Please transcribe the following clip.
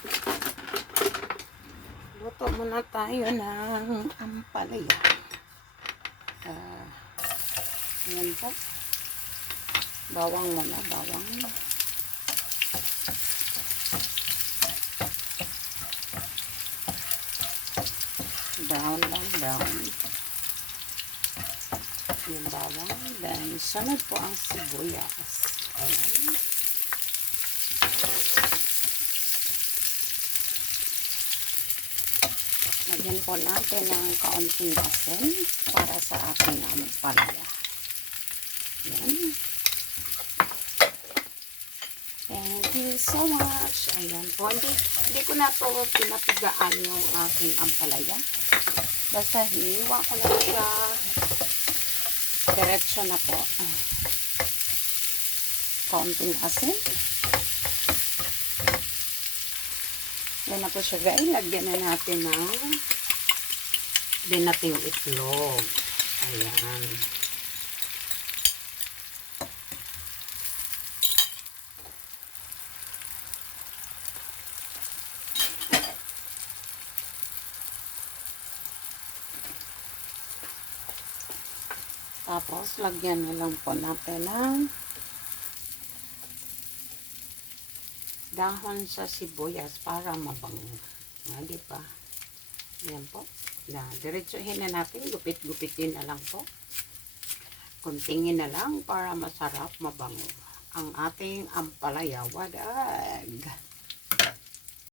Magluto muna tayo ng ampalaya. Ah, ayan po. Bawang muna, bawang. Brown lang, brown. Yung bawang. Then, sunod po ang sibuyas. Ayan. Lagyan po natin ng kaunting asin para sa ating ampalaya. Yan. Thank you so much. Ayan po. Hindi, hindi ko na po pinapigaan yung aking ampalaya. Basta hiniwa ko lang siya. Diretso na po. Ah. Kaunting asin. Yan na po siya guys. Lagyan na natin ng din natin yung itlog. Ayan. Tapos, lagyan na lang po natin ng dahon sa sibuyas para mabango. Nga, di ba? Yan po. Na, diretsuhin na natin. Gupit-gupitin na lang po. Kuntingin na lang para masarap mabango. Ang ating ampalaya wadag.